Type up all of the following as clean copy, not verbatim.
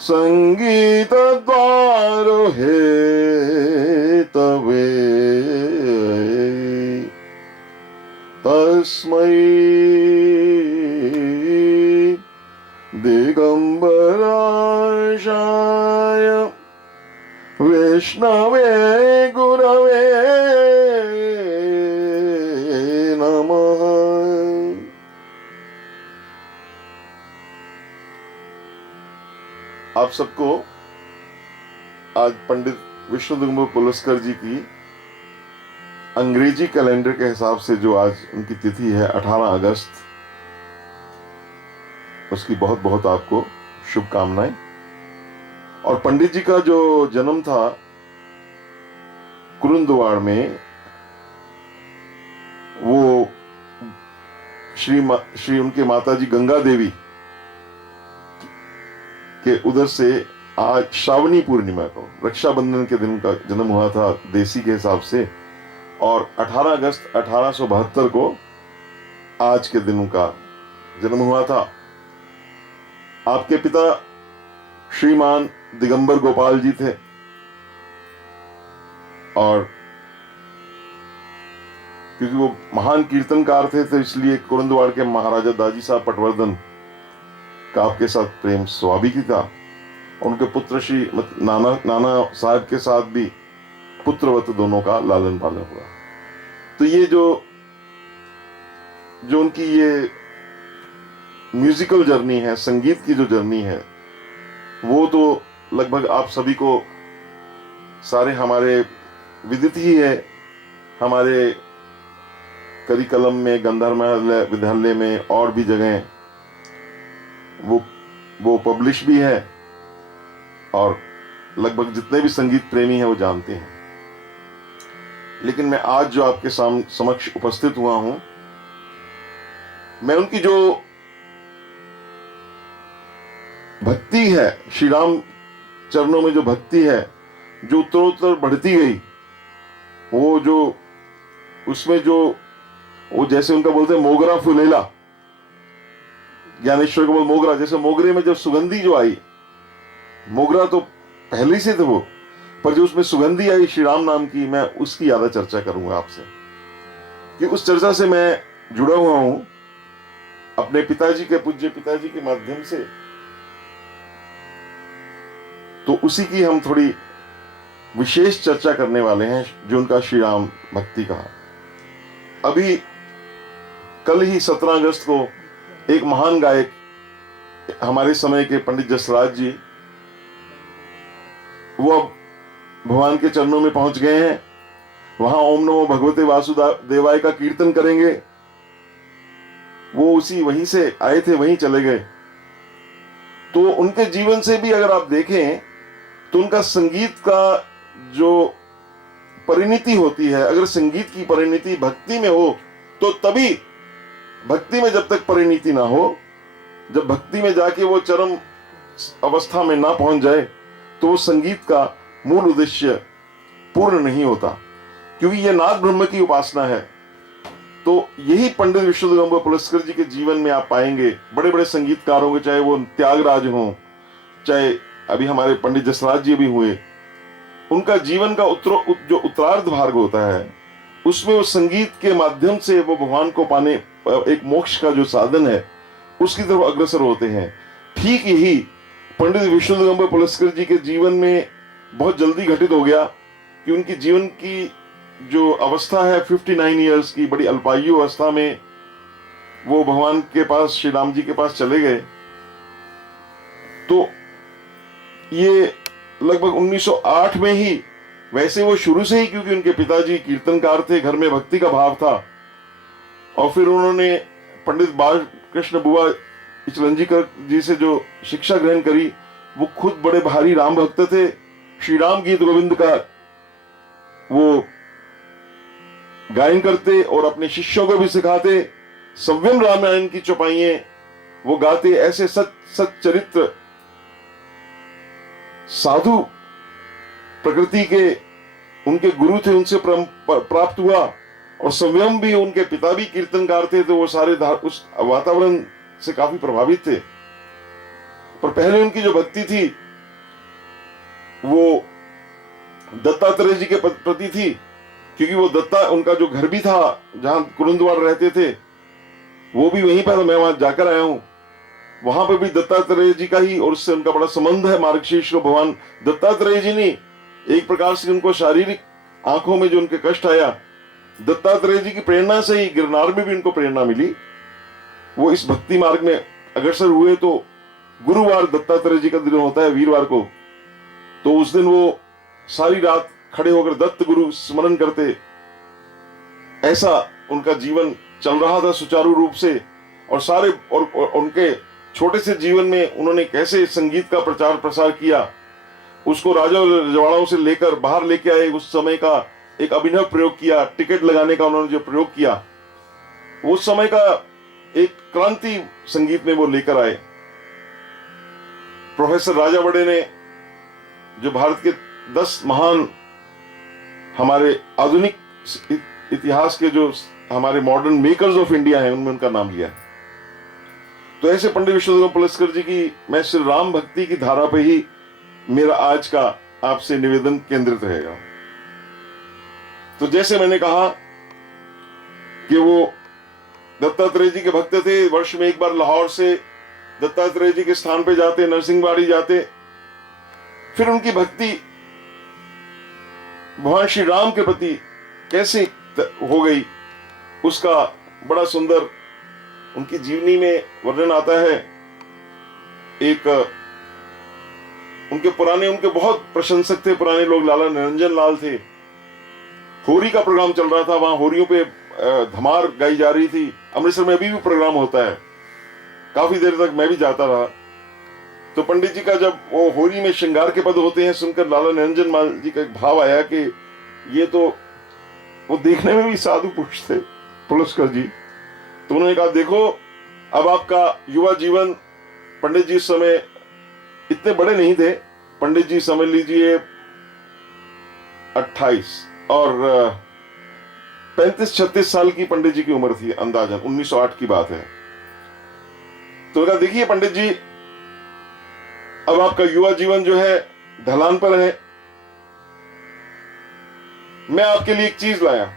संगीत द्वार हेतवे तस्मै दिगंबराशाय विष्णवे गुरवे नमः। आप सबको आज पंडित विष्णु दिगंबर पुलस्कर जी की अंग्रेजी कैलेंडर के हिसाब से जो आज उनकी तिथि है 18 अगस्त, उसकी बहुत बहुत आपको शुभकामनाएं। और पंडित जी का जो जन्म था कुरुंदवाड़ में, वो श्री उनके माता जी गंगा देवी के उधर से आज श्रावणी पूर्णिमा को रक्षाबंधन के दिन का जन्म हुआ था देसी के हिसाब से, और 18 अगस्त 1872 को आज के दिन का जन्म हुआ था। आपके पिता श्रीमान दिगंबर गोपाल जी थे, और क्योंकि वो महान कीर्तनकार थे तो इसलिए कुरुंदवाड़ के महाराजा दाजी साहब पटवर्धन का आपके साथ प्रेम स्वाभाविक था। उनके पुत्र श्री नाना साहब के साथ भी पुत्रवत दोनों का लालन पालन हुआ। तो ये जो उनकी ये म्यूजिकल जर्नी है, संगीत की जो जर्नी है, वो तो लगभग आप सभी को सारे हमारे विदित ही है। हमारे करिकुलम में, गंधर्व विद्यालय में और भी जगह वो पब्लिश भी है, और लगभग जितने भी संगीत प्रेमी हैं वो जानते हैं। लेकिन मैं आज जो आपके समक्ष उपस्थित हुआ हूं, मैं उनकी जो भक्ति है, श्री राम चरणों में जो भक्ति है, जो उत्तरोत्तर बढ़ती गई, वो जो उसमें जो वो जैसे उनका बोलते हैं मोगरा फुलेला, ज्ञानेश्वर को बोल मोगरा, जैसे मोगरे में जब सुगंधी जो आई, मोगरा तो पहले से थे वो, पर जो उसमें सुगंधी आई श्री राम नाम की, मैं उसकी ज्यादा चर्चा करूंगा आपसे, कि उस चर्चा से मैं जुड़ा हुआ हूं अपने पिताजी के, पूज्य पिताजी के माध्यम से। तो उसी की हम थोड़ी विशेष चर्चा करने वाले हैं, जो उनका श्री राम भक्ति का। अभी कल ही 17 अगस्त को एक महान गायक, हमारे समय के पंडित जसराज जी, वो अब भगवान के चरणों में पहुंच गए हैं। वहां ओम नमो भगवते वासुदेवाय का कीर्तन करेंगे। वो उसी वहीं से आए थे, वहीं चले गए। तो उनके जीवन से भी अगर आप देखें तो उनका संगीत का जो परिणति होती है, अगर संगीत की परिणति भक्ति में हो तो तभी, भक्ति में जब तक परिणति ना हो, जब भक्ति में जाके वो चरम अवस्था में ना पहुंच जाए, तो वो संगीत का मूल उद्देश्य पूर्ण नहीं होता, क्योंकि ये नाद ब्रह्म की उपासना है। तो यही पंडित विष्णु दिगंबर पुलस्कर जी के जीवन में आप पाएंगे। बड़े बड़े संगीतकारों के, चाहे वो त्यागराज हों, चाहे अभी हमारे पंडित जसराज जी भी हुए, उनका जीवन का जो उत्तरार्ध भाग होता है, उसमें वो संगीत के माध्यम से वो भगवान को पाने, एक मोक्ष का जो साधन है, उसकी तरफ अग्रसर होते हैं। ठीक यही पंडित विष्णु दिगंबर पुलस्कर जी के जीवन में बहुत जल्दी घटित हो गया कि उनकी जीवन की जो अवस्था है 59 इयर्स की, बड़ी अल्पायु अवस्था में वो भगवान के पास, श्री राम जी के पास चले गए। तो ये लगभग 1908 में ही, वैसे वो शुरू से ही, क्योंकि उनके पिताजी कीर्तनकार थे, घर में भक्ति का भाव था, और फिर उन्होंने पंडित बालकृष्ण बुआ इचलंजीकर जी से जो शिक्षा ग्रहण करी, वो खुद बड़े भारी राम भक्त थे। श्री राम गीत गोविंद का वो गायन करते और अपने शिष्यों को भी सिखाते। सव्यम रामायण की चौपाइयां वो गाते। ऐसे सत चरित्र साधु प्रकृति के उनके गुरु थे, उनसे प्राप्त हुआ। और स्वयं भी, उनके पिता भी कीर्तनकार थे, तो वो सारे उस वातावरण से काफी प्रभावित थे। पर पहले उनकी जो भक्ति थी वो दत्तात्रेय जी के प्रति थी, क्योंकि वो दत्ता उनका जो घर भी था जहां कुरुंदवाड़ रहते थे वो भी वहीं पर, मैं वहां जाकर आया हूं, वहां पर भी दत्तात्रेय जी का ही और उससे उनका बड़ा संबंध है। मार्गशीर्ष को भगवान दत्तात्रेय जी ने एक प्रकार से उनको शारीरिक आंखों में जो उनके कष्ट आया, दत्तात्रेय जी की प्रेरणा से ही गिरनार में भी उनको प्रेरणा मिली। वो इस भक्ति मार्ग में अग्रसर हुए। तो गुरुवार दत्तात्रेय जी का दिन होता है, वीरवार को, तो उस दिन वो सारी रात खड़े होकर दत्त गुरु स्मरण करते। ऐसा उनका जीवन चल रहा था सुचारू रूप से। और सारे और उनके छोटे से जीवन में उन्होंने कैसे संगीत का प्रचार प्रसार किया, उसको राजा रजवाड़ों से लेकर बाहर लेके आए। उस समय का एक अभिनव प्रयोग किया, टिकट लगाने का उन्होंने जो प्रयोग किया, उस समय का एक क्रांति संगीत में वो लेकर आए। प्रोफेसर राजा बड़े ने, जो भारत के 10 महान हमारे आधुनिक इतिहास के जो हमारे मॉडर्न मेकर्स ऑफ इंडिया हैं, उनमें उनका नाम लिया है। तो ऐसे पंडित विश्वनाथ पुलस्कर जी की, मैं श्री राम भक्ति की धारा पे ही मेरा आज का आपसे निवेदन केंद्रित रहेगा। तो जैसे मैंने कहा कि वो दत्तात्रेय जी के भक्त थे। वर्ष में एक बार लाहौर से दत्तात्रेय जी के स्थान पे जाते, नरसिंहवाड़ी जाते। फिर उनकी भक्ति भगवान श्री राम के प्रति कैसे हो गई, उसका बड़ा सुंदर उनकी जीवनी में वर्णन आता है। एक उनके बहुत प्रशंसक थे पुराने लोग, लाला निरंजन लाल थे। होरी का प्रोग्राम चल रहा था, वहां होरियों पे धमार गाई जा रही थी। अमृतसर में अभी भी प्रोग्राम होता है, काफी देर तक मैं भी जाता रहा। तो पंडित जी का जब वो होरी में श्रृंगार के पद होते हैं सुनकर लाला निरंजन लाल जी का एक भाव आया कि ये तो, वो देखने में भी साधु पुरुष थे पुलस्कर जी। तो उन्होंने कहा, देखो अब आपका युवा जीवन, पंडित जी उस समय इतने बड़े नहीं थे, पंडित जी समझ लीजिए 28 और 35-36 साल की पंडित जी की उम्र थी अंदाजन, 1908 की बात है। तो कहा, देखिए पंडित जी, अब आपका युवा जीवन जो है ढलान पर है, मैं आपके लिए एक चीज लाया,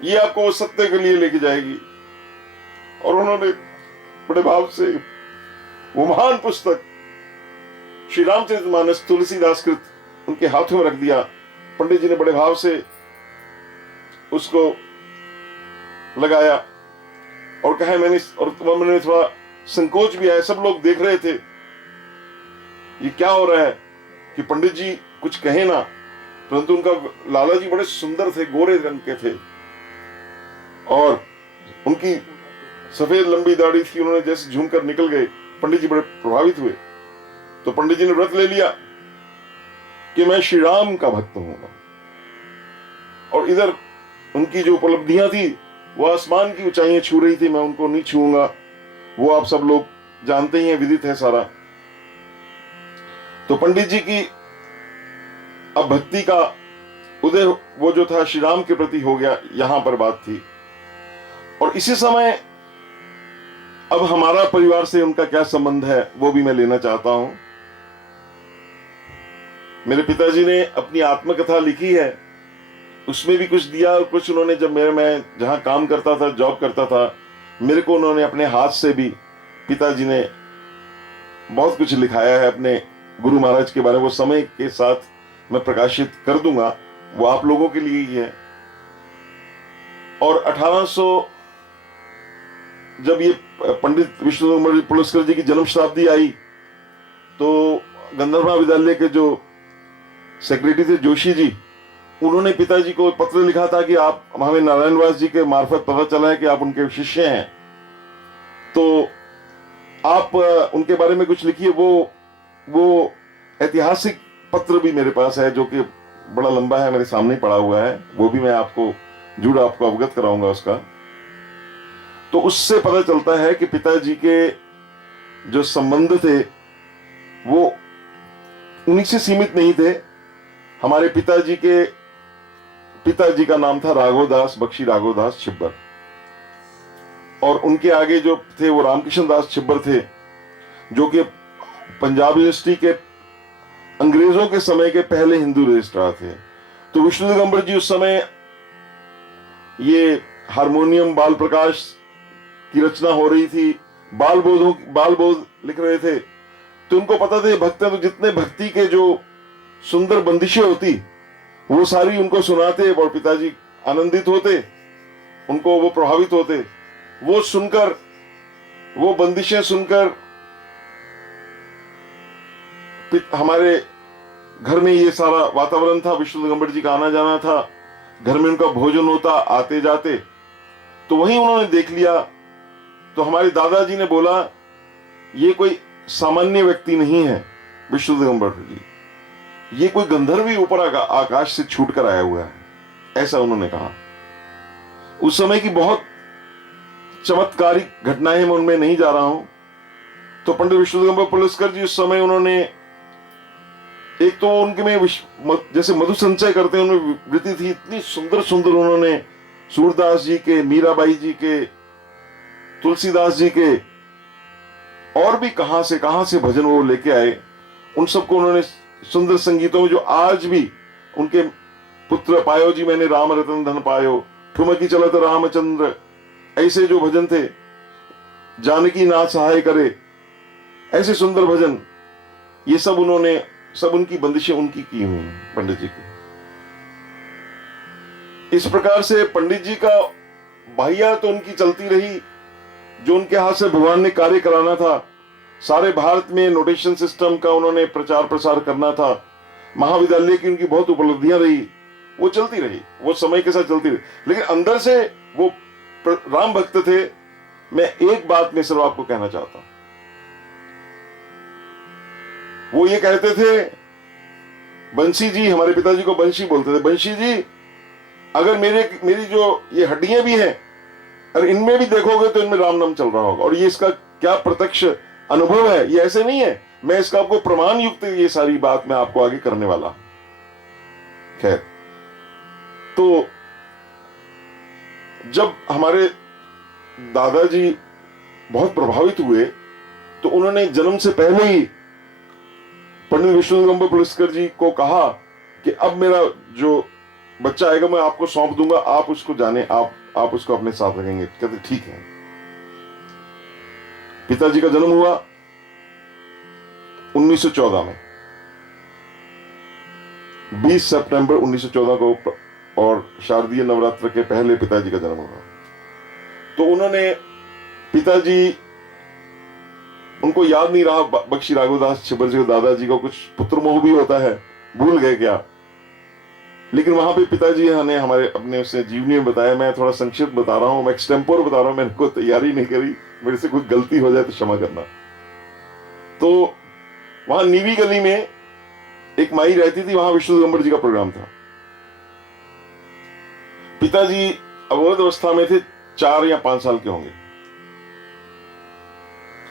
ये आपको सत्य के लिए लेके जाएगी। और उन्होंने बड़े भाव से वो महान पुस्तक श्री रामचरितमानस तुलसीदास कृत उनके हाथों में रख दिया। पंडित जी ने बड़े भाव से उसको लगाया और कहा, मैंने थोड़ा संकोच भी आया, सब लोग देख रहे थे ये क्या हो रहा है कि पंडित जी कुछ कहे ना, परंतु उनका लाला जी बड़े सुंदर थे, गोरे रंग के थे और उनकी सफेद लंबी दाढ़ी थी। उन्होंने जैसे झूमकर निकल गए, पंडित जी बड़े प्रभावित हुए। तो पंडित जी ने व्रत ले लिया कि मैं श्री राम का भक्त हूंगा। और इधर उनकी जो उपलब्धियां थी वो आसमान की ऊंचाइयां छू रही थी, मैं उनको नहीं छूंगा, वो आप सब लोग जानते ही हैं, विदित है सारा। तो पंडित जी की अब भक्ति का उदय वो जो था श्री राम के प्रति हो गया, यहां पर बात थी। और इसी समय अब हमारा परिवार से उनका क्या संबंध है वो भी मैं लेना चाहता हूं। मेरे पिताजी ने अपनी आत्मकथा लिखी है, उसमें भी कुछ दिया और कुछ उन्होंने, जब मैं जहां काम करता था, जॉब करता था, मेरे को उन्होंने अपने हाथ से भी, पिताजी ने बहुत कुछ लिखाया है अपने गुरु महाराज के बारे में। वो समय के साथ मैं प्रकाशित कर दूंगा, वो आप लोगों के लिए ही है। और 1800 जब ये पंडित विश्वनाथ पुलस्कर जी की जन्म शताब्दी आई, तो गंधर्व विद्यालय के जो सेक्रेटरी थे जोशी जी, उन्होंने पिताजी को पत्र लिखा था कि आप, हमें नारायणवास जी के मार्फत पता चला है कि आप उनके शिष्य हैं, तो आप उनके बारे में कुछ लिखिए। वो ऐतिहासिक पत्र भी मेरे पास है जो कि बड़ा लंबा है, मेरे सामने पड़ा हुआ है, वो भी मैं आपको अवगत कराऊंगा उसका। तो उससे पता चलता है कि पिताजी के जो संबंध थे वो उन्हीं से सीमित नहीं थे। हमारे पिताजी का नाम था राघवदास, बख्शी राघवदास छिब्बर, और उनके आगे जो थे वो रामकृष्ण दास छिब्बर थे, जो कि पंजाब यूनिवर्सिटी के अंग्रेजों के समय के पहले हिंदू रजिस्ट्रार थे। तो विष्णु दिगंबर जी उस समय ये हारमोनियम बाल प्रकाश की रचना हो रही थी, बाल बोध लिख रहे थे। तो उनको पता था भक्त तो जितने भक्ति के जो सुंदर बंदिशें होती वो सारी उनको सुनाते और पिताजी आनंदित होते, उनको वो प्रभावित होते। वो सुनकर, वो बंदिशें सुनकर हमारे घर में ये सारा वातावरण था, विष्णु दिगंबर जी का आना जाना था, घर में उनका भोजन होता आते जाते। तो वहीं उन्होंने देख लिया। तो हमारे दादाजी ने बोला ये कोई सामान्य व्यक्ति नहीं है विष्णु दिगंबर जी, ये कोई गंधर्व ही ऊपर आकाश से छूट कर आया हुआ है, ऐसा उन्होंने कहा। उस समय की बहुत चमत्कारिक घटनाएं मैं उनमें नहीं जा रहा हूं। तो पंडित विष्णु दिगंबर पुलस्कर जी उस समय उन्होंने एक तो उनके में जैसे मधु संचय करते हैं उनमें वृत्ति थी, इतनी सुंदर सुंदर उन्होंने सूरदास जी के, मीराबाई जी के, तुलसीदास जी के और भी कहां से भजन वो लेके आए। उन सबको उन्होंने सुंदर संगीतों में, जो आज भी उनके पुत्र पायो जी मैंने राम रतन धन पायो, ठुमकी चलत रामचंद्र, ऐसे जो भजन थे, जानकी नाथ सहाय करे, ऐसे सुंदर भजन, ये सब उन्होंने, सब उनकी बंदिशें उनकी की हुई हैं पंडित जी की। इस प्रकार से पंडित जी का बाह्या तो उनकी चलती रही, जो उनके हाथ से भगवान ने कार्य कराना था, सारे भारत में नोटेशन सिस्टम का उन्होंने प्रचार प्रसार करना था, महाविद्यालय की उनकी बहुत उपलब्धियां रही, वो चलती रही, वो समय के साथ चलती रही। लेकिन अंदर से वो राम भक्त थे। मैं एक बात में सिर्फ आपको कहना चाहता हूं, वो ये कहते थे, बंशी जी, हमारे पिताजी को बंशी बोलते थे, बंशी जी अगर मेरी जो ये हड्डियां भी हैं, अगर इनमें भी देखोगे तो इनमें राम नाम चल रहा होगा। और ये इसका क्या प्रत्यक्ष अनुभव है, ये ऐसे नहीं है, मैं इसका आपको प्रमाण युक्त ये सारी बात मैं आपको आगे करने वाला। खैर, तो जब हमारे दादाजी बहुत प्रभावित हुए तो उन्होंने जन्म से पहले ही पंडित विष्णु दिगंबर पुलस्कर जी को कहा कि अब मेरा जो बच्चा आएगा मैं आपको सौंप दूंगा, आप उसको जाने, आप उसको अपने साथ रखेंगे। कहते ठीक है। पिताजी का जन्म हुआ 1914 में, 20 सितंबर 1914 को, और शारदीय नवरात्र के पहले पिताजी का जन्म हुआ। तो उन्होंने, पिताजी, उनको याद नहीं रहा बख्शी राघवदास छिबर जी को, दादाजी को कुछ पुत्र मोह भी होता है, भूल गए क्या। लेकिन वहां पे पिताजी ने हमारे अपने उसने जीवनी में बताया, मैं थोड़ा संक्षिप्त बता रहा हूं, मैं एक्सटेम्पोर बता रहा हूं, मैंने कोई तैयारी नहीं करी, मेरे से कुछ गलती हो जाए तो क्षमा करना। तो वहां नीवी गली में एक माई रहती थी, वहां विष्णु दिगंबर जी का प्रोग्राम था। पिताजी अवोध अवस्था में थे, 4 या 5 साल के होंगे,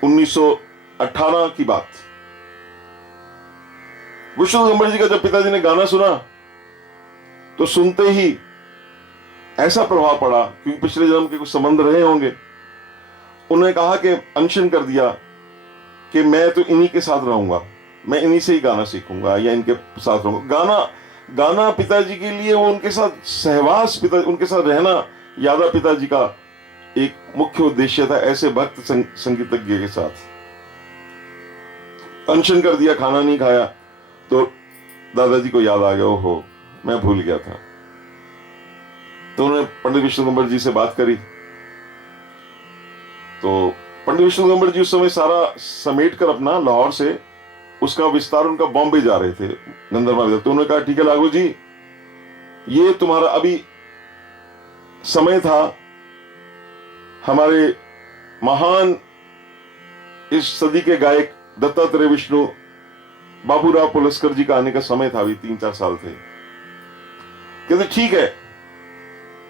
1918 की बात। विष्णु दिगंबर जी का जब पिताजी ने गाना सुना तो सुनते ही ऐसा प्रभाव पड़ा, क्योंकि पिछले जन्म के कुछ संबंध रहे होंगे। उन्होंने कहा कि अनशन कर दिया कि मैं तो इन्हीं के साथ रहूंगा, मैं इन्हीं से ही गाना सीखूंगा या इनके साथ रहूंगा। गाना पिताजी के लिए, वो उनके साथ सहवास, उनके साथ रहना यादा पिताजी का एक मुख्य उद्देश्य था, ऐसे भक्त संगीतज्ञ के साथ। अनशन कर दिया, खाना नहीं खाया, तो दादाजी को याद आ गया, ओहो मैं भूल गया था। तो उन्होंने पंडित विष्णु दिगंबर जी से बात करी। तो पंडित विष्णु दिगंबर जी उस समय सारा समेट कर अपना लाहौर से उसका विस्तार उनका बॉम्बे जा रहे थे, गंधर्व महाविद्यालय। तो उन्होंने कहा ठीक है लागू जी, ये तुम्हारा अभी समय था, हमारे महान इस सदी के गायक दत्तात्रेय विष्णु बाबूराव पुलस्कर जी का आने का समय था, अभी 3-4 साल थे। कहते ठीक है,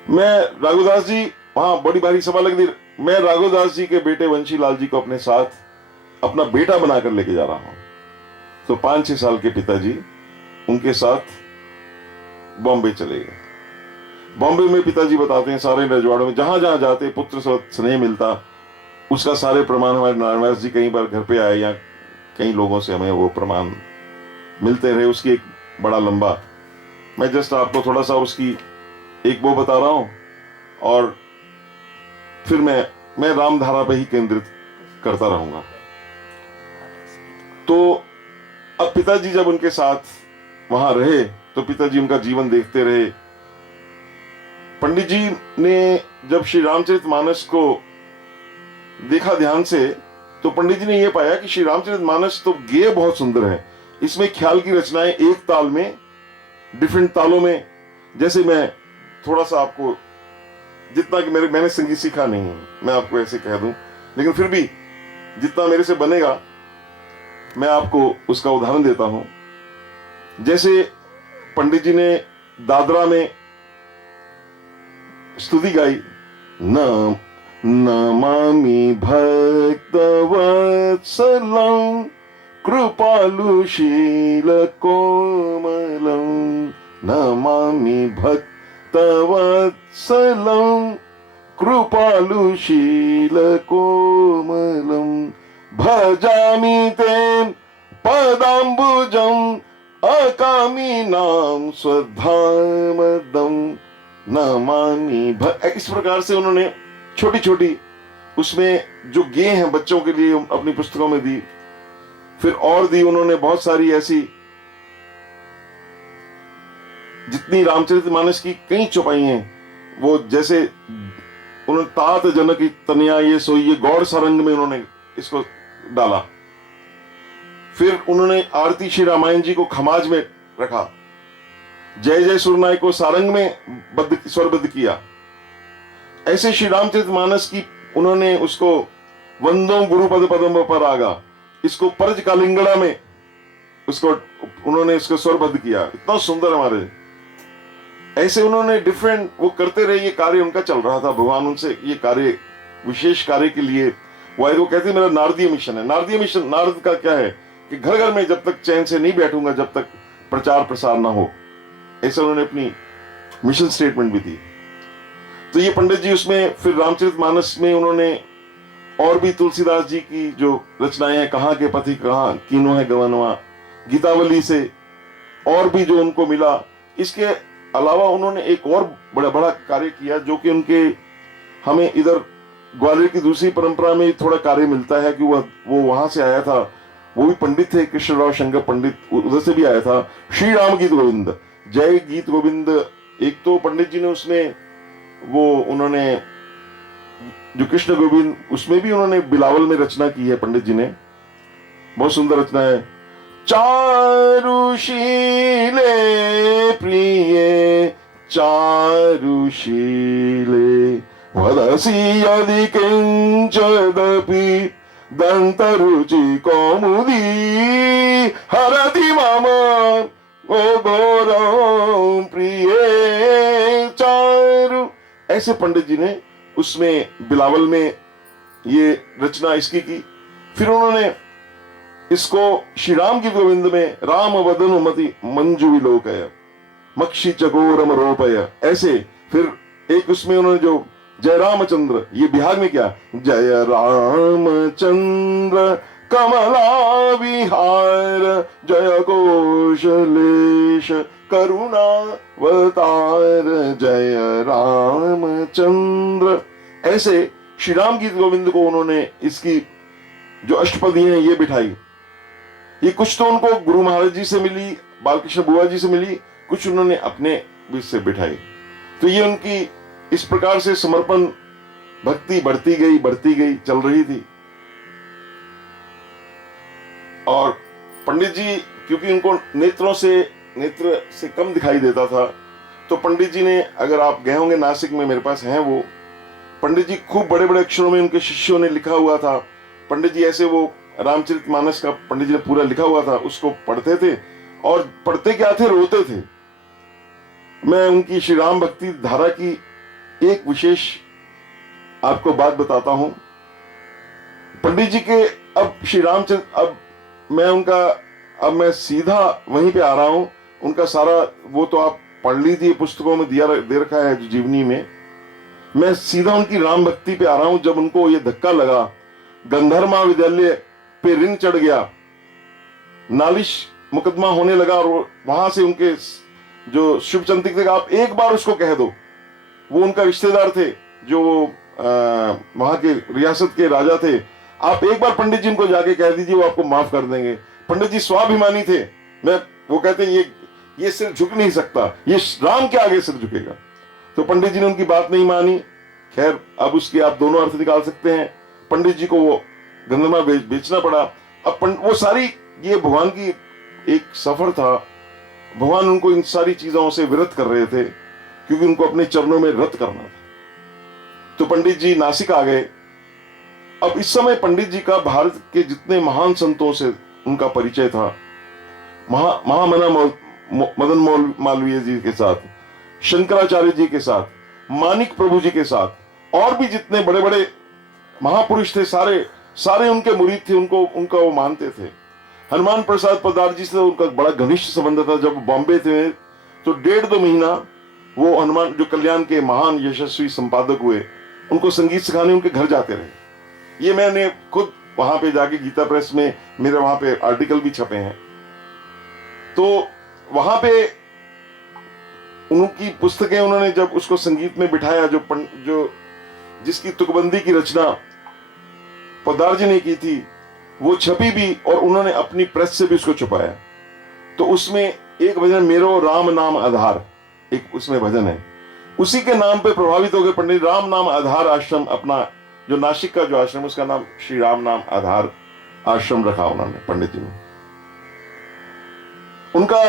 मैं राघवदास जी, वहां बड़ी भारी सभा लग दी, मैं राघवदास जी के बेटे वंशी लाल जी को अपने साथ अपना बेटा बनाकर लेके जा रहा हूं। तो 5-6 साल के पिताजी उनके साथ बॉम्बे चले गए। बॉम्बे में पिताजी बताते हैं सारे रजवाड़ों में जहां जहां जाते पुत्र स्नेह मिलता, उसका सारे प्रमाण हमारे नारायण व्यास जी कई बार घर पे आए या कई लोगों से हमें वो प्रमाण मिलते रहे उसकी एक बड़ा लंबा। मैं जस्ट आपको थोड़ा सा उसकी एक वो बता रहा हूं और फिर मैं रामधारा पे ही केंद्रित करता रहूंगा। तो अब पिताजी जब उनके साथ वहां रहे तो पिताजी उनका जीवन देखते रहे। पंडित जी ने जब श्री रामचरितमानस को देखा ध्यान से तो पंडित जी ने यह पाया कि श्री रामचरितमानस तो गेय बहुत सुंदर है, इसमें ख्याल की रचनाएं एक ताल में, डिफरेंट तालों में। जैसे मैं थोड़ा सा आपको, जितना कि मैंने संगीत सीखा नहीं है, मैं आपको ऐसे कह दूं, लेकिन फिर भी जितना मेरे से बनेगा मैं आपको उसका उदाहरण देता हूं। जैसे पंडित जी ने दादरा में स्तुति गाई, नमामि भक्तवत्सलं कृपालुशील कोमलं, नमामि भक्तवत्सलं कृपालुशील कोमलं, भजामि तेन पदाम्बुजं अकामिनां स्वधामदं, नमामि इस प्रकार से उन्होंने छोटी छोटी उसमें जो गेय हैं बच्चों के लिए अपनी पुस्तकों में दी। फिर और दी उन्होंने बहुत सारी ऐसी, जितनी रामचरितमानस की कई चौपाई हैं वो, जैसे उन्होंने तात जनक तनया ये सोइए गौड़ सारंग में उन्होंने इसको डाला। फिर उन्होंने आरती श्री रामायण जी को खमाज में रखा, जय जय सुरनाई को सारंग में स्वरबद्ध किया। ऐसे श्री रामचरितमानस की उन्होंने उसको वंदो गुरुपद पदम पर आगा, इसको परज कालिंगड़ा में उसको उन्होंने इसको स्वरबद्ध किया। इतना सुंदर हमारे, ऐसे उन्होंने डिफरेंट वो करते रहे। ये कार्य उनका चल रहा था, भगवान उनसे ये कार्य, विशेष कार्य के लिए वो कहते हैं मेरा नारदीय मिशन है। नारदीय मिशन, नारद का क्या है कि घर घर में जब तक चैन से नहीं बैठूंगा जब तक प्रचार प्रसार ना हो, ऐसा उन्होंने अपनी मिशन स्टेटमेंट भी दी। तो ये पंडित जी उसमें फिर रामचरितमानस में उन्होंने और भी तुलसीदास जी की जो रचनाएं हैं, कहाँ के पथि कहाँ कीनो है गवनवा, गीतावली से और भी जो उनको मिला। इसके अलावा उन्होंने एक और बड़ा बड़ा कार्य किया जो कि उनके, हमें इधर ग्वालियर की दूसरी परंपरा में थोड़ा कार्य मिलता है कि वो वहां से आया था, वो भी पंडित थे, कृष्णराव शंकर पंडित, उधर से भी आया था। श्री राम गीत गोविंद, जय गीत गोविंद, एक तो पंडित जी ने उसमें वो उन्होंने जो कृष्ण गोविंद, उसमें भी उन्होंने बिलावल में रचना की है पंडित जी ने, बहुत सुंदर रचना है। चारुशीले प्रिय चारुशीले वदसी यदि किंचदपि दंतरुचि कौमुदी हरति मम ओ गौरव प्रिय चारु। ऐसे पंडित जी ने उसमें बिलावल में ये रचना इसकी की। फिर उन्होंने इसको श्री राम गीत गोविंद में राम वदन मति मंजु विलोकय मक्षी चकोरम रोपय, ऐसे फिर एक उसमें उन्होंने जो जय रामचंद्र, ये बिहार में क्या, जय रामचंद्र कमला विहार जय कौशलेश करुणावतार जय रामचंद्र, ऐसे श्री राम गीत गोविंद को उन्होंने इसकी जो अष्टपदी हैं ये बिठाई। ये कुछ तो उनको गुरु महाराज जी से मिली, बालकृष्ण बुआ जी से मिली, कुछ उन्होंने अपने बीच से बिठाई। तो ये उनकी इस प्रकार से समर्पण भक्ति बढ़ती गई चल रही थी। और पंडित जी क्योंकि उनको नेत्र से कम दिखाई देता था, तो पंडित जी ने, अगर आप गए होंगे नासिक में, मेरे पास हैं वो, पंडित जी खूब बड़े बड़े अक्षरों में उनके शिष्यों ने लिखा हुआ था। पंडित जी ऐसे वो रामचरितमानस का पंडित जी ने पूरा लिखा हुआ था, उसको पढ़ते थे और पढ़ते क्या थे, रोते थे। मैं उनकी श्री राम भक्ति धारा की एक विशेष आपको बात बताता हूं। पंडित जी के अब श्री रामचंद्र, अब मैं सीधा वहीं पे आ रहा हूं। उनका सारा वो तो आप पढ़ लीजिए, पुस्तकों में दे रखा है जो जीवनी में। मैं सीधा उनकी राम भक्ति पे आ रहा हूं। जब उनको ये धक्का लगा, गंधर्व महाविद्यालय पे ऋण चढ़ गया, नालिश मुकदमा होने लगा और वहां से उनके जो शुभचिंतक थे, आप एक बार उसको कह दो, वो उनका रिश्तेदार थे जो वहां के रियासत के राजा थे, आप एक बार पंडित जी उनको जाके कह दीजिए, वो आपको माफ कर देंगे। पंडित जी स्वाभिमानी थे, वो कहते हैं ये सिर झुक नहीं सकता, ये राम के आगे सिर झुकेगा। तो पंडित जी ने उनकी बात नहीं मानी। खैर, अब उसके आप दोनों अर्थ निकाल सकते हैं। पंडित जी को वो गंधर्वा बेचना पड़ा। अब वो सारी, ये भगवान की एक सफर था, भगवान उनको इन सारी चीजों से विरत कर रहे थे क्योंकि उनको अपने चरणों में रत करना था। तो पंडित जी नासिक आ गए। अब इस समय पंडित जी का भारत के जितने महान संतों से उनका परिचय था, महामना मदन मालवीय जी के साथ, शंकराचार्य जी के साथ, मानिक प्रभु जी के साथ, और भी जितने बड़े बड़े महापुरुष थे, सारे उनके मुरीद थे, उनका वो मानते थे। हनुमान प्रसाद पदार जी से उनका बड़ा घनिष्ठ संबंध था। जब बॉम्बे थे तो 1.5-2 महीना वो हनुमान, जो कल्याण के महान यशस्वी संपादक हुए, उनको संगीत सिखाने उनके घर जाते रहे। ये मैंने खुद वहां पे जाके, गीता प्रेस में मेरे वहां पे आर्टिकल भी छपे हैं। तो वहां पे उनकी पुस्तकें, उन्होंने जब उसको संगीत में बिठाया, जो जिसकी तुकबंदी की रचना पदार जी ने की थी, वो छपी भी और उन्होंने अपनी प्रेस से भी उसको छुपाया। तो उसमें एक भजन, मेरो राम नाम आधार, एक उसमें भजन है, उसी के नाम पे प्रभावित हो गए पंडित। राम नाम आधार आश्रम, अपना जो नासिक का जो आश्रम, उसका नाम श्री राम नाम आधार आश्रम रखा उन्होंने, पंडित जी ने। उनका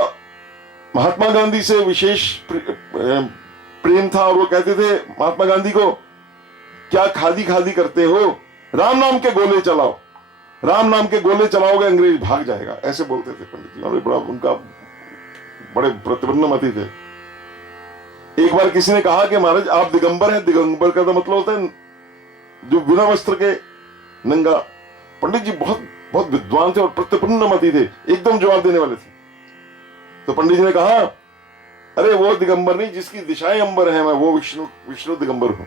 महात्मा गांधी से विशेष प्रेम था और वो कहते थे महात्मा गांधी को, क्या खादी खादी करते हो, राम नाम के गोले चलाओ, राम नाम के गोले चलाओगे अंग्रेज भाग जाएगा, ऐसे बोलते थे पंडित जी। और बड़ा उनका बड़े प्रतिबंधमती थे। एक बार किसी ने कहा कि महाराज आप दिगंबर हैं। दिगंबर का तो मतलब होता है जो बिना वस्त्र के नंगा। पंडित जी बहुत बहुत विद्वान थे और प्रतिपन्नमती थे, एकदम जवाब देने वाले थे। तो पंडित जी ने कहा, अरे वो दिगंबर नहीं, जिसकी दिशाएं अंबर है, मैं वो विष्णु दिगंबर हूं।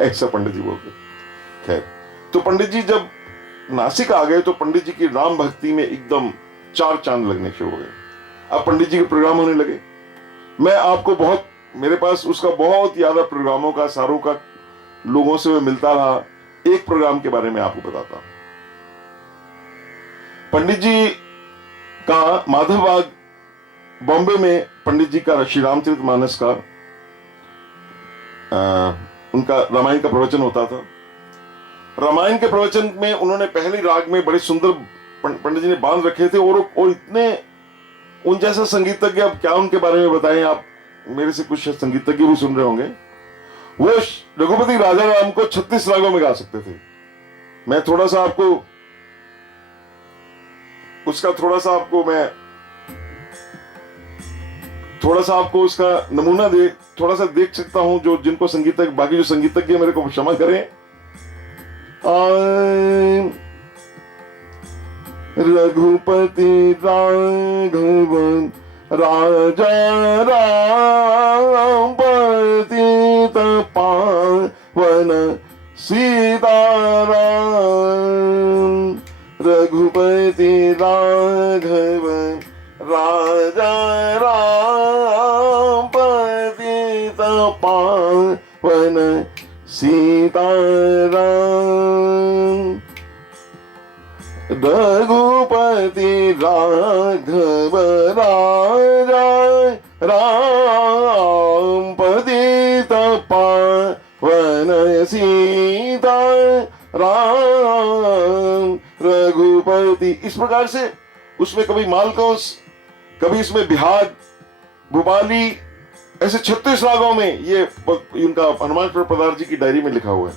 ऐसा पंडित जी बोलते। खैर, तो पंडित जी जब नासिक आ गए तो पंडित जी की राम भक्ति में एकदम 4 चांद लगने शुरू हो गए। अब पंडित जी के प्रोग्राम होने लगे। मैं आपको मेरे पास उसका बहुत ज्यादा प्रोग्रामों का, सारों का, लोगों से मैं मिलता रहा। एक प्रोग्राम के बारे में आपको बताता हूं। पंडित जी का माधवबाग बॉम्बे में, पंडित जी का श्री रामचरितमानस का उनका रामायण का प्रवचन होता था। रामायण के प्रवचन में उन्होंने पहली राग में बड़े सुंदर पंडित जी ने बांध रखे थे और इतने उन जैसा संगीतज्ञ, अब क्या उनके बारे में बताएं, आप मेरे से कुछ संगीतज्ञ भी सुन रहे होंगे। वो रघुपति राजा राम को 36 रागों में गा सकते थे। मैं थोड़ा सा आपको उसका नमूना थोड़ा सा देख सकता हूं, जो जिनको संगीतज्ञ, बाकी जो संगीतज्ञ मेरे को क्षमा करें। रघुपति राघव राजा राम पतित पावन सीताराम। रघुपति राघव राजा राम पतित पावन सीताराम। रघुपति राघव राजा राम पतित पावन सीता राम। रघुपति, इस प्रकार से उसमें कभी मालकोस, कभी इसमें बिहार, भोपाली, ऐसे 36 रागों में, ये उनका हनुमान पदार जी की डायरी में लिखा हुआ है।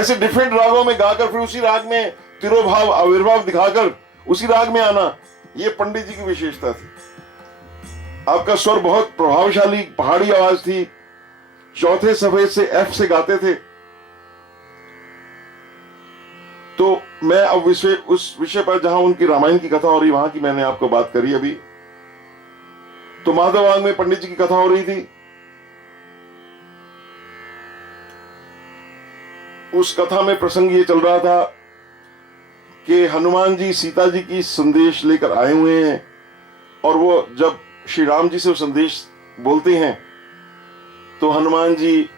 ऐसे डिफरेंट रागों में गाकर फिर उसी राग में तिरोभाव, आविर्भाव दिखाकर उसी राग में आना, ये पंडित जी की विशेषता थी। आपका स्वर बहुत प्रभावशाली, पहाड़ी आवाज थी। चौथे सफेद से एफ से गाते थे। तो मैं अब उस विषय पर, जहां उनकी रामायण की कथा हो रही, वहां की मैंने आपको बात करी अभी। तो माधवबाग में पंडित जी की कथा हो रही थी। उस कथा में प्रसंग ये चल रहा था कि हनुमान जी सीता जी की संदेश लेकर आए हुए हैं, और वो जब श्री राम जी से वो संदेश बोलते हैं तो हनुमान जी,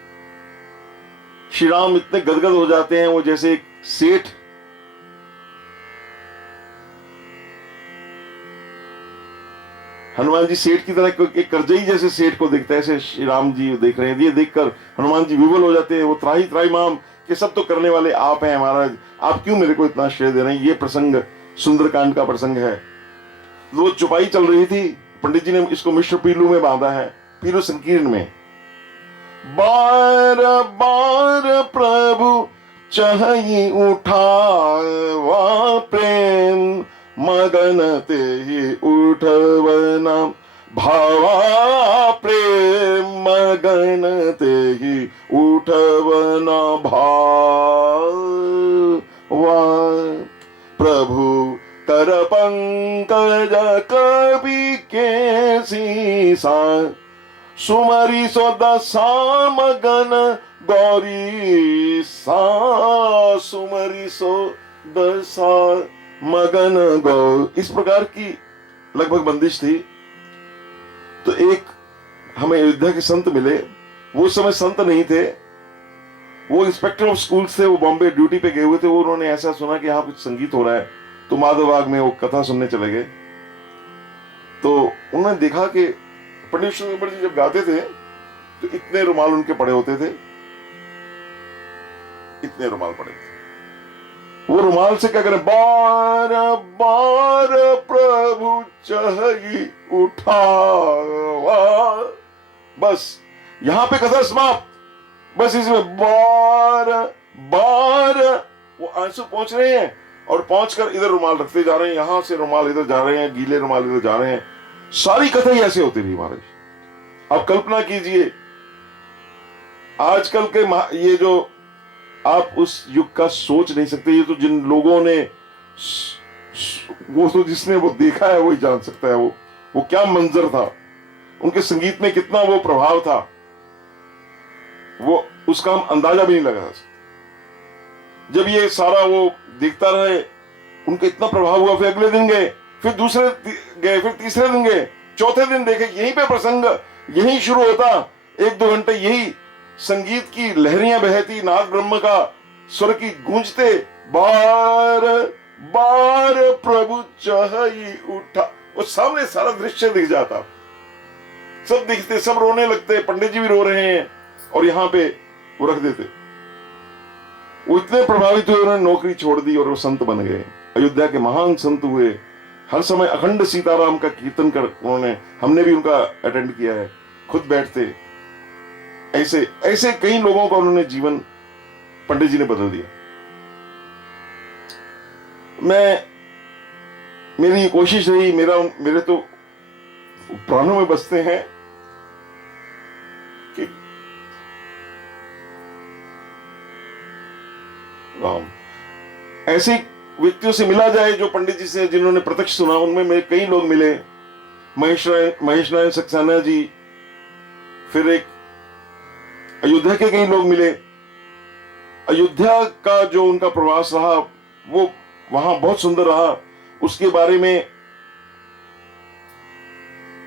श्री राम इतने गदगद हो जाते हैं, वो जैसे एक सेठ हनुमान जी सेठ की तरह एक करजई जैसे सेठ को देखता है, ऐसे श्री राम जी देख रहे हैं। ये देखकर हनुमान जी विवल हो जाते हैं। वो त्राही त्राही माम कि सब तो करने वाले आप हैं महाराज, आप क्यों मेरे को इतना श्रेय दे रहे हैं। ये प्रसंग सुंदरकांड का प्रसंग है। वो चुपाई चल रही थी, पंडित जी ने इसको मिश्र पीलू में बांधा है, पीलू संकीर्ण में। बार बार प्रभु चाहि उठावा प्रेम, मगन ते ही उठवना भावा प्रेम, मगन ते ही उठवना भावा। प्रभु कर पंकज कवि के सीसा, सुमरी सो दशा मगन गौरी सा, सुमरी सो दशा मगन गौ। इस प्रकार की लगभग बंदिश थी। तो एक हमें अयोध्या के संत मिले। वो समय संत नहीं थे, वो इंस्पेक्टर ऑफ स्कूल्स थे। वो बॉम्बे ड्यूटी पे गए हुए थे। वो उन्होंने ऐसा सुना कि यहाँ कुछ संगीत हो रहा है, तो माधवबाग में वो कथा सुनने चले गए। तो उन्होंने देखा कि पंडित विष्णु जी जब गाते थे तो इतने रुमाल उनके पड़े होते थे, इतने रुमाल पड़े थे। वो रुमाल से क्या करें, बार बार प्रभु चाहि उठावा। बस यहां पे कथा समाप्त। बस इसमें बार बार वो आंसू पहुंच रहे हैं, और पहुंचकर इधर रुमाल रखते जा रहे हैं, यहां से रुमाल इधर जा रहे हैं, गीले रुमाल इधर जा रहे हैं। सारी कथा ही ऐसे होती रही महाराज। आप कल्पना कीजिए, आजकल के ये जो आप उस युग का सोच नहीं सकते। ये तो जिन लोगों ने वो तो जिसने वो देखा है वही जान सकता है वो क्या मंजर था, उनके संगीत में कितना वो प्रभाव था, वो उसका हम अंदाजा भी नहीं लगा सकते। जब ये सारा वो देखता रहे, उनका इतना प्रभाव हुआ। फिर अगले दिन गए, फिर दूसरे गए, फिर तीसरे दिन गए, चौथे दिन देखे यहीं पे प्रसंग यहीं शुरू होता। 1-2 घंटे यही संगीत की लहरियां बहती, नाद ब्रह्म का स्वर की गूंजते, बार बार प्रभु चाहि उठा। वो सामने सारा दृश्य दिख जाता, सब दिखते, सब रोने लगते, पंडित जी भी रो रहे हैं, और यहां पे वो रख देते। वो इतने प्रभावित हुए, उन्होंने नौकरी छोड़ दी और वो संत बन गए, अयोध्या के महान संत हुए। हर समय अखंड सीताराम का कीर्तन कर उन्होंने, हमने भी उनका अटेंड किया है, खुद बैठते। ऐसे ऐसे कई लोगों का उन्होंने जीवन पंडित जी ने बदल दिया। मेरी कोशिश रही, मेरे तो प्राणों में बसते हैं कि राम ऐसे व्यक्तियों से मिला जाए जो पंडित जी से, जिन्होंने प्रत्यक्ष सुना। उनमें मेरे कई लोग मिले, महेश नारायण सक्सेना जी, फिर एक अयोध्या के कई लोग मिले। अयोध्या का जो उनका प्रवास रहा वो वहां बहुत सुंदर रहा। उसके बारे में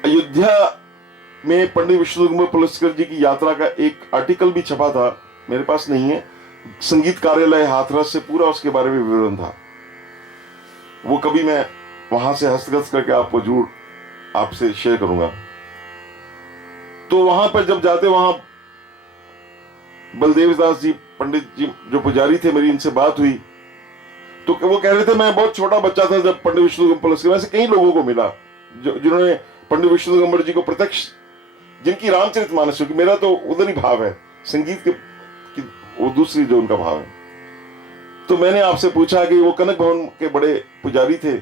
अयोध्या में पंडित विष्णु दिगंबर पुलस्कर जी की यात्रा का एक आर्टिकल भी छपा था, मेरे पास नहीं है। संगीत कार्यालय हाथरस से पूरा उसके बारे में विवरण था। वो कभी मैं वहां से हस्तगत करके आपको जरूर आपसे शेयर करूंगा। तो वहां पर जब जाते, वहां बलदेव दास जी पंडित जी जो पुजारी थे, मेरी इनसे बात हुई तो वो कह रहे थे मैं बहुत छोटा बच्चा था जब पंडित विष्णु दिगंबर पुलस्कर। वैसे कई लोगों को मिला जिन्होंने पंडित विष्णु दिगंबर जी को प्रत्यक्ष, जिनकी रामचरितमानस, क्योंकि मेरा तो उधर ही भाव है संगीत के, वो दूसरी जो उनका भाव है। तो मैंने आपसे पूछा कि वो कनक भवन के बड़े पुजारी थे,